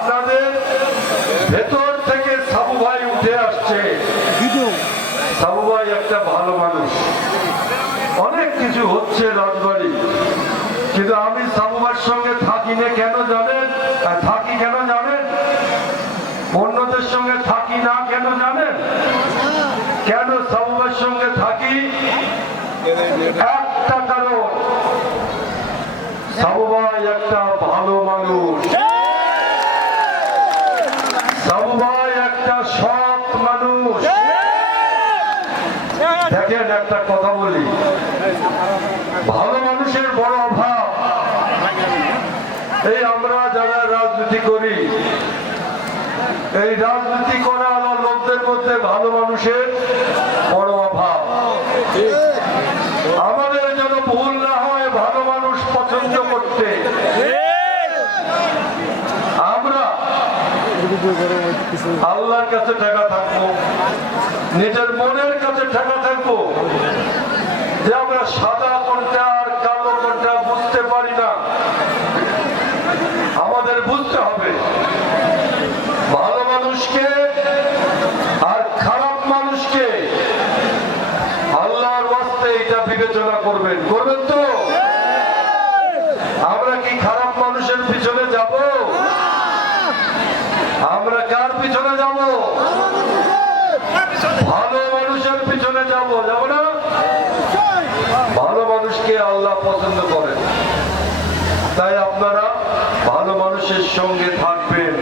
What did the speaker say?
আপনাদের ভেতর থেকে সাবু ভাই উঠে আসছে। সাবু ভাই একটা ভালো মানুষ। অনেক কিছু হচ্ছে রাজবাড়ি। কিন্তু আমি সঙ্গে থাকি না কেন জানেন? থাকি কেন জানেন? অন্যদের সঙ্গে থাকি না কেন জানেন? কেন সঙ্গে থাকি? একটা কারণ। একটা ভালো মানুষ। সাবু একটা সৎ মানুষ। দেখেন একটা কথা বলি। ভালো মানুষের বড় অভাব। এই আমরা যারা রাজনীতি করি এই রাজনীতি করা আমার লোকদের মধ্যে ভালো মানুষের বড় অভাব আমাদের যেন ভুল না হয় ভালো মানুষ পছন্দ করতে আমরা আল্লাহর কাছে টাকা থাকব। নিজের মনের কাছে টাকা থাকব। যে আমরা সাদা কোনটা আর কালো কোনটা বুঝতে পারি না। আমাদের বুঝতে হবে, ভালো মানুষকে আর খারাপ মানুষকে আল্লাহর ওয়াস্তে এটা বিবেচনা করবেন। করবেন তো আমরা কি খারাপ মানুষের পিছনে যাব আমরা কার পিছনে যাব। ভালো মানুষের পিছনে যাব। যাব না? ভালো মানুষকে আল্লাহ পছন্দ করেন। তাই আপনারা ভালো মানুষের সঙ্গে থাকবেন।